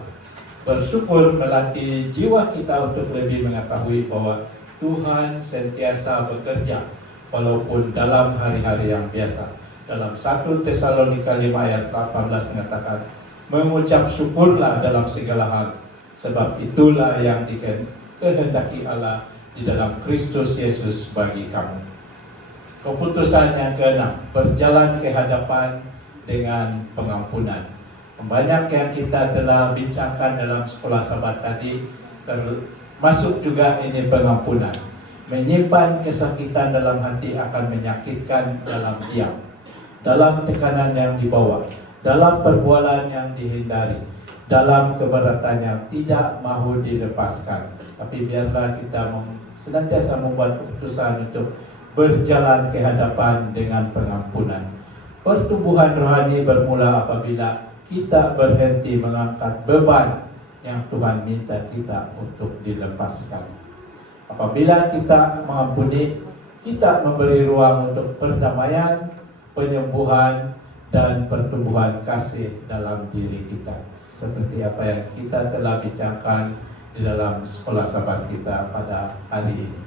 Bersyukur melatih jiwa kita untuk lebih mengetahui bahwa Tuhan sentiasa bekerja walaupun dalam hari-hari yang biasa. Dalam 1 Tesalonika 5 ayat 18 mengatakan, mengucap syukurlah dalam segala hal, sebab itulah yang dikehendaki Allah di dalam Kristus Yesus bagi kamu. Keputusan yang keenam, berjalan ke hadapan dengan pengampunan. Banyak yang kita telah bincangkan dalam sekolah Sabat tadi, termasuk juga ini pengampunan. Menyimpan kesakitan dalam hati akan menyakitkan dalam diam, dalam tekanan yang dibawa, dalam perbualan yang dihindari, dalam keberatan yang tidak mahu dilepaskan. Tapi biarlah kita senantiasa membuat keputusan untuk berjalan ke hadapan dengan pengampunan. Pertumbuhan rohani bermula apabila kita berhenti mengangkat beban yang Tuhan minta kita untuk dilepaskan. Apabila kita mengampuni, kita memberi ruang untuk perdamaian, penyembuhan, dan pertumbuhan kasih dalam diri kita. Seperti apa yang kita telah bincangkan di dalam sekolah Sabat kita pada hari ini.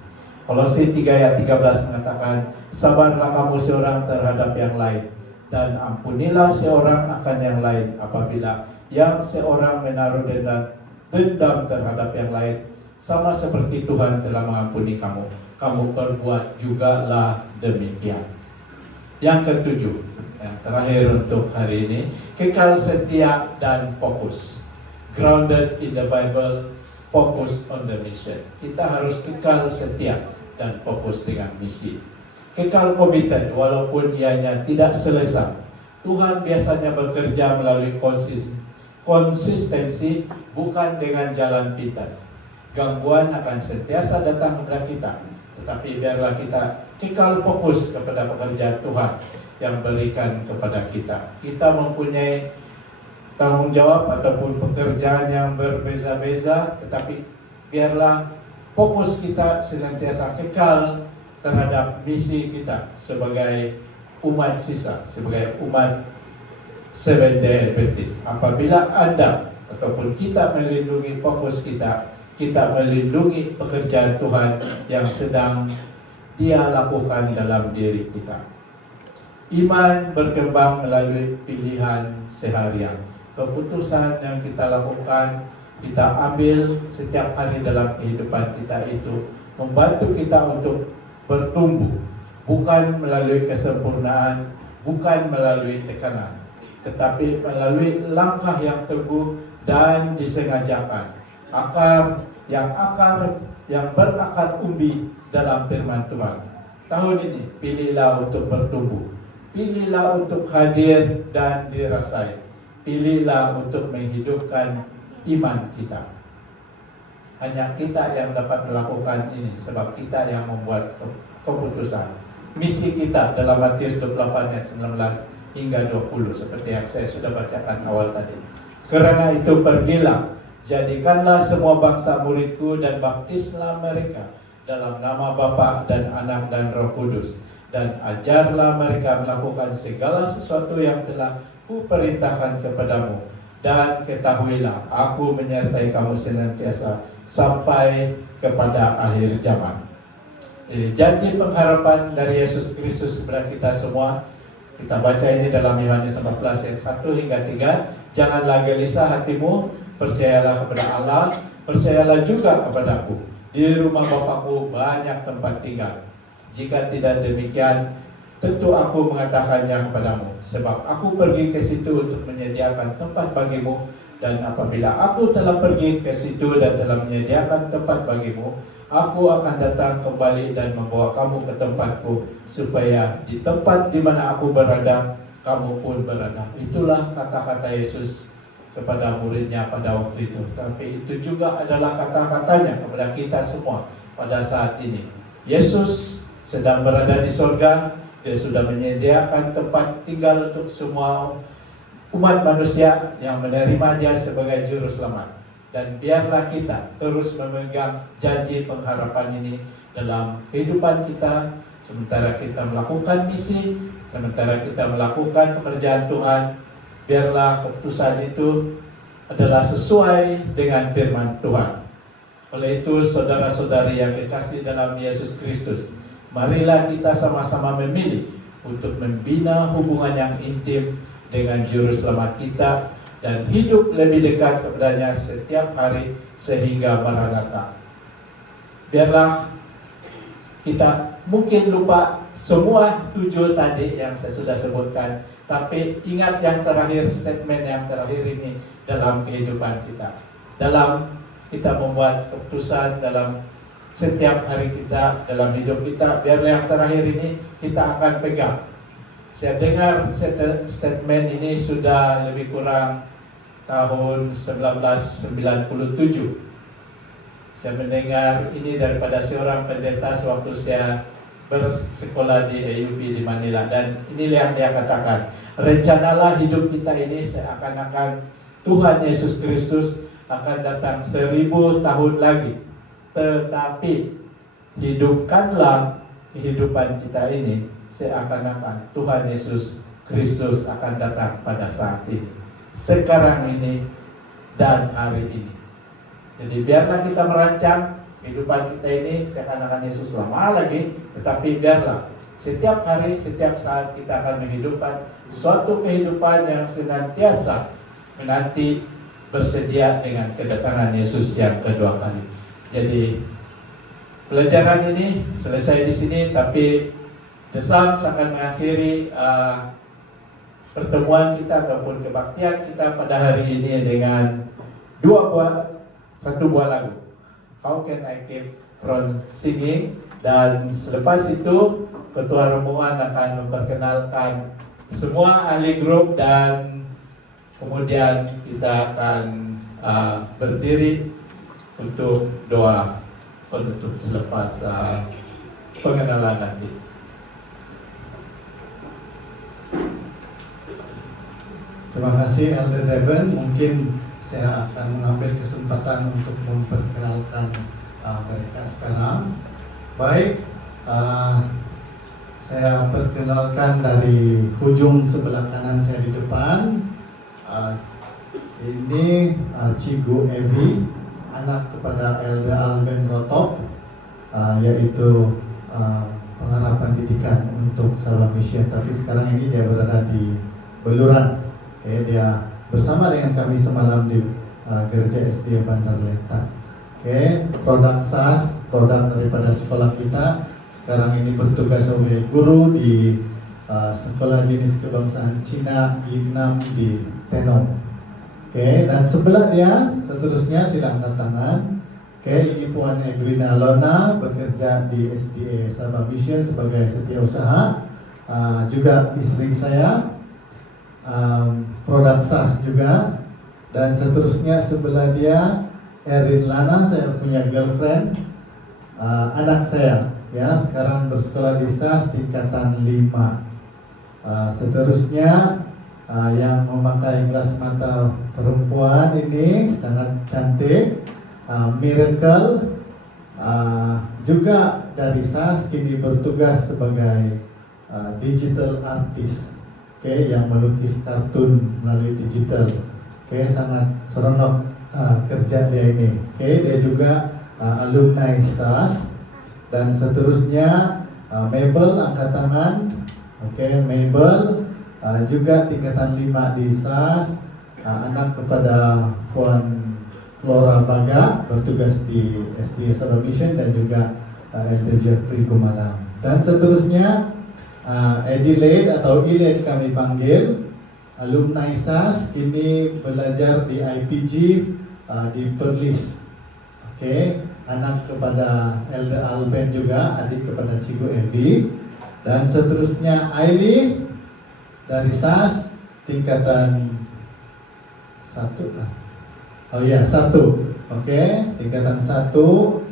Kolose 3 ayat 13 mengatakan, sabarlah kamu seorang terhadap yang lain, dan ampunilah seorang akan yang lain apabila yang seorang menaruh dendam terhadap yang lain, sama seperti Tuhan telah mengampuni kamu, kamu perbuat jugalah demikian. Yang ketujuh, yang terakhir untuk hari ini, kekal setia dan fokus. Grounded in the Bible, focus on the mission. Kita harus kekal setia dan fokus dengan misi. Kekal komited walaupun ianya tidak selesa. Tuhan biasanya bekerja melalui konsistensi, bukan dengan jalan pintas. Gangguan akan sentiasa datang kepada kita, tetapi biarlah kita kekal fokus kepada pekerjaan Tuhan yang berikan kepada kita. Kita mempunyai tanggung jawab ataupun pekerjaan yang berbeza-beza, tetapi biarlah fokus kita senantiasa kekal terhadap misi kita sebagai umat sisa, sebagai umat Seventh-day Adventist. Apabila Anda ataupun kita melindungi fokus kita melindungi pekerjaan Tuhan yang sedang Dia lakukan dalam diri kita. Iman berkembang melalui pilihan seharian. Keputusan yang kita lakukan, kita ambil setiap hari dalam kehidupan kita itu membantu kita untuk bertumbuh, bukan melalui kesempurnaan, bukan melalui tekanan, tetapi melalui langkah yang teguh dan disengajakan. Akar yang berakar umbi dalam firman Tuhan. Tahun ini pilihlah untuk bertumbuh, pilihlah untuk hadir dan dirasai, pilihlah untuk menghidupkan iman kita. Hanya kita yang dapat melakukan ini, sebab kita yang membuat keputusan. Misi kita dalam Matius 28 ayat 19 hingga 20 seperti yang saya sudah bacakan awal tadi. Karena itu pergilah, jadikanlah semua bangsa muridku dan baptislah mereka dalam nama Bapa dan Anak dan Roh Kudus, dan ajarlah mereka melakukan segala sesuatu yang telah kuperintahkan kepadamu, dan ketahuilah aku menyertai kamu senantiasa sampai kepada akhir zaman. Janji pengharapan dari Yesus Kristus kepada kita semua, kita baca ini dalam Yohanes 14 ayat 1 hingga 3. Janganlah gelisah hatimu, percayalah kepada Allah, percayalah juga kepadaku. Di rumah Bapakku banyak tempat tinggal. Jika tidak demikian, tentu aku mengatakannya kepadamu. Sebab aku pergi ke situ untuk menyediakan tempat bagimu. Dan apabila aku telah pergi ke situ dan telah menyediakan tempat bagimu, aku akan datang kembali dan membawa kamu ke tempatku, supaya di tempat di mana aku berada, kamu pun berada. Itulah kata-kata Yesus kepada muridnya pada waktu itu. Tapi itu juga adalah kata-katanya kepada kita semua pada saat ini. Yesus sedang berada di sorga. Dia sudah menyediakan tempat tinggal untuk semua umat manusia yang menerima Dia sebagai juru selamat. Dan biarlah kita terus memegang janji pengharapan ini dalam kehidupan kita, sementara kita melakukan misi, sementara kita melakukan pekerjaan Tuhan. Biarlah keputusan itu adalah sesuai dengan firman Tuhan. Oleh itu, saudara-saudari yang dikasihi dalam Yesus Kristus, marilah kita sama-sama memilih untuk membina hubungan yang intim dengan Juru Selamat kita dan hidup lebih dekat kepadanya setiap hari sehingga Maranatha. Biarlah kita mungkin lupa semua 7 tadi yang saya sudah sebutkan, tapi ingat yang terakhir, statement yang terakhir ini dalam kehidupan kita, dalam kita membuat keputusan dalam setiap hari kita, dalam hidup kita. Biarlah yang terakhir ini kita akan pegang. Saya dengar statement ini sudah lebih kurang tahun 1997. Saya mendengar ini daripada seorang pendeta sewaktu saya bersekolah di AUP di Manila. Dan inilah yang dia katakan, rencanalah hidup kita ini seakan-akan Tuhan Yesus Kristus akan datang 1000 tahun lagi. Tetapi hidupkanlah kehidupan kita ini seakan-akan Tuhan Yesus Kristus akan datang pada saat ini, sekarang ini, dan hari ini. Jadi biarlah kita merancang kehidupan kita ini seakan-akan Yesus lama lagi, tetapi biarlah setiap hari, setiap saat kita akan menghidupkan suatu kehidupan yang senantiasa menanti bersedia dengan kedatangan Yesus yang kedua kali. Jadi pelajaran ini selesai di sini, tapi The Psalms akan mengakhiri pertemuan kita ataupun kebaktian kita pada hari ini dengan satu buah lagu, How Can I Keep From Singing. Dan selepas itu ketua rombongan akan memperkenalkan semua ahli grup, dan kemudian kita akan berdiri untuk doa penutup selepas pengenalan nanti. Terima kasih Elder Devon. Mungkin saya akan mengambil kesempatan untuk memperkenalkan mereka sekarang. Baik, saya perkenalkan dari ujung sebelah kanan saya di depan. Ini Cigu Evi, anak kepada Elder Alben Rotop, yaitu pengharapan didikan untuk Sabah Mission. Tapi sekarang ini dia berada di Beluran. Dia bersama dengan kami semalam di Gereja SD Bandar Lenta. Produk SAS, produk daripada sekolah kita, sekarang ini bertugas sebagai guru di Sekolah Jenis Kebangsaan Cina I6 di Tenong. Dan sebelah dia, seterusnya silang angkat tangan. Ini Puan Edwina Lona, bekerja di SDA Sabah Mission sebagai setiausaha. Juga istri saya, produk SAS juga. Dan seterusnya sebelah dia Erin Lana, saya punya girlfriend, anak saya, ya, sekarang bersekolah di SAS tingkatan 5. Seterusnya yang memakai gelas mata perempuan ini sangat cantik, Miracle, juga dari SAS, kini bertugas sebagai digital artist, yang melukis kartun melalui digital. Sangat seronok kerja dia ini. Dia juga alumni SAS. Dan seterusnya Mabel, angkat tangan. Mabel juga tingkatan 5 di SAS, anak kepada Puan Flora Baga, bertugas di SD Sabah Mission, dan juga Elder Jeffrey Gumalang. Dan seterusnya Adelaide atau Elaine kami panggil, alumni SAS kini belajar di IPG di Perlis. Oke, anak kepada Elder Alben juga, adik kepada Cikgu Evi. Dan seterusnya Aili dari SAS tingkatan 1 lah. Oh ya, 1. Oke, tingkatan 1.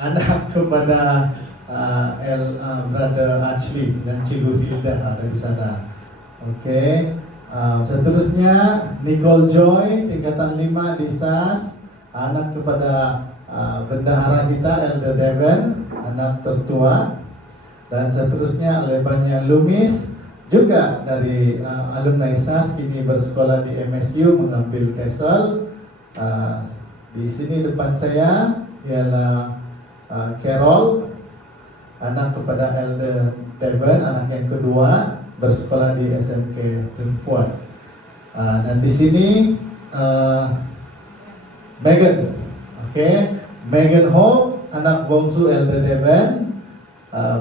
Anak kepada Brother Ashley dan Cikgu Hilda ada di sana. Oke, seterusnya Nicole Joy tingkatan 5 di SAS, anak kepada bendahara kita Elder Devon, anak tertua. Dan seterusnya Lebanya Lumis juga dari alumni SAS, kini bersekolah di MSU mengambil TESOL. Di sini depan saya ialah Carol, anak kepada Elder Devon, anak yang kedua, bersekolah di SMK Tumpuan. Dan di sini Megan, oke, Megan Hope, anak bungsu Elder Devon,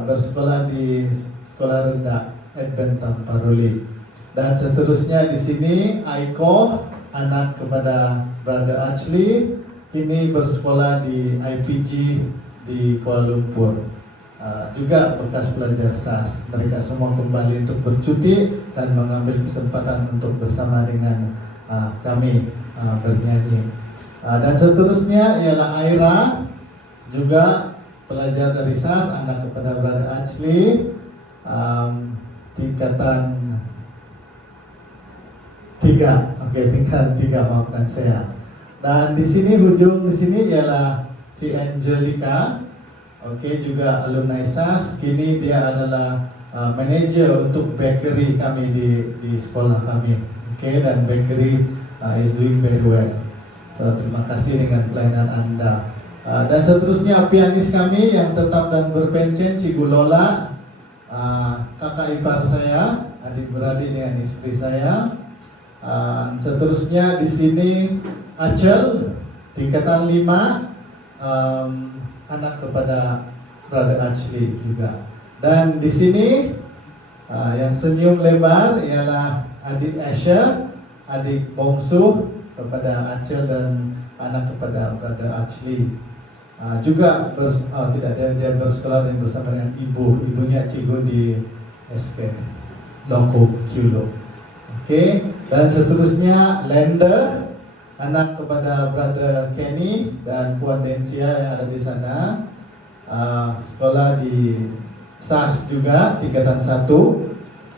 bersekolah di sekolah rendah Advent Tamparuli. Dan seterusnya di sini Aiko, anak kepada Brother Ashley, kini bersekolah di IPG di Kuala Lumpur. Juga bekas pelajar SAS. Mereka semua kembali untuk bercuti dan mengambil kesempatan untuk bersama dengan kami bernyanyi. Dan seterusnya ialah Aira, juga pelajar dari SAS, anak kepada Brother Ashley, tingkatan 3. Oke, tingkatan 3, maafkan saya. Dan di sini ujung di sini ialah si Angelica. Oke, juga alumni SAS. Kini dia adalah manajer untuk bakery kami di sekolah kami. Oke, dan bakery is doing very well. So, terima kasih dengan pelayanan Anda. Dan seterusnya pianis kami yang tetap dan berpensiun, Cikgu Lola, kakak ipar saya, adik beradik dengan istri saya. Seterusnya di sini Acel, tingkatan 5, anak kepada Brother Ashley juga. Dan di sini yang senyum lebar ialah adik Asher, adik bongsu kepada Acel dan anak kepada Brother Ashley. Juga dia bersekolah dan bersama dengan ibunya Cikgu di SP Loko Ciulo. Oke, dan seterusnya Lender, anak kepada Brother Kenny dan Puan Densia yang ada di sana, sekolah di SAS juga tingkatan 1.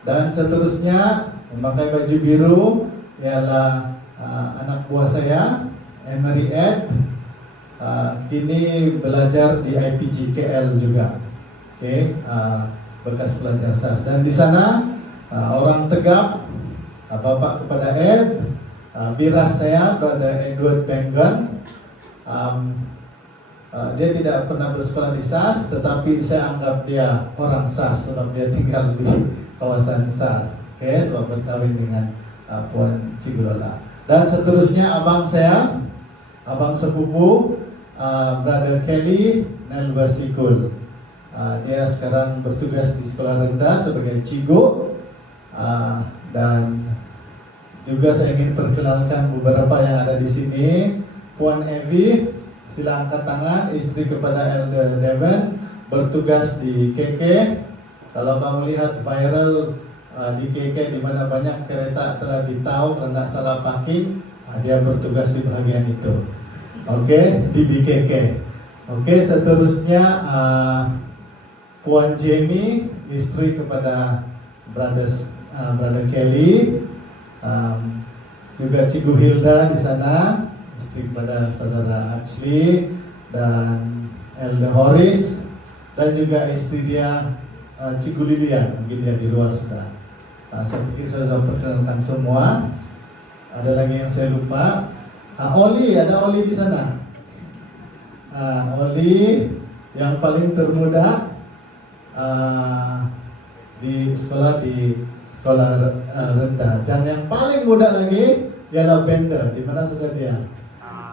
Dan seterusnya memakai baju biru ialah anak buah saya, Emery Ed, kini belajar di IPG KL juga. Oke, bekas pelajar SAS. Dan di sana orang Tegap, bapak kepada Ed, biras saya Brother Edward Benggan. Dia tidak pernah bersekolah di SAS, tetapi saya anggap dia orang SAS sebab dia tinggal di kawasan SAS. Oke, sebab berkawin dengan Puan Cikgu Lola. Dan seterusnya abang saya, abang sepupu, Brother Kelly Nelbasikul. Dia sekarang bertugas di sekolah rendah sebagai cigo. Dan juga saya ingin perkenalkan beberapa yang ada di sini. Puan Evi, sila angkat tangan, istri kepada Elder Devon, bertugas di KK. Kalau kamu lihat viral di KK di mana banyak kereta telah ditau karena salah parking, dia bertugas di bagian itu. Oke, di BKK. Oke, seterusnya Puan Jenny, istri kepada Brother Kelly, juga Cikgu Hilda di sana, istri kepada Saudara Ashley dan Elder Horis, dan juga istri dia Cikgu Lilian, mungkin dia di luar sudah. Saya pikir saya sudah perkenalkan semua. Ada lagi yang saya lupa. Oli, ada Oli di sana. Oli yang paling termuda di sekolah rendah. Dan yang paling muda lagi ialah Bender. Di mana sudah dia?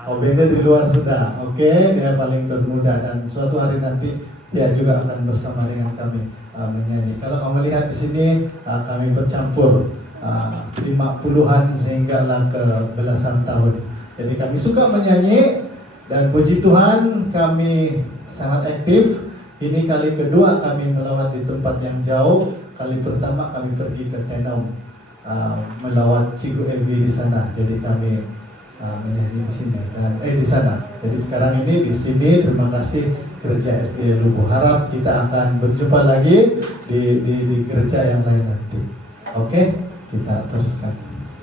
Oh, Bender di luar sudah. Oke, dia paling termuda dan suatu hari nanti dia juga akan bersama dengan kami menyanyi. Kalau kamu lihat di sini kami bercampur 50-an sehinggalah ke belasan tahun. Jadi kami suka menyanyi dan puji Tuhan kami sangat aktif. Ini kali kedua kami melawat di tempat yang jauh. Kali pertama kami pergi ke Tenom melawat Cikgu Evi di sana. Jadi kami menyanyi di sini dan di sana. Jadi sekarang ini di sini. Terima kasih Gereja SD Lubu. Harap kita akan berjumpa lagi di gereja yang lain nanti. Oke, kita teruskan.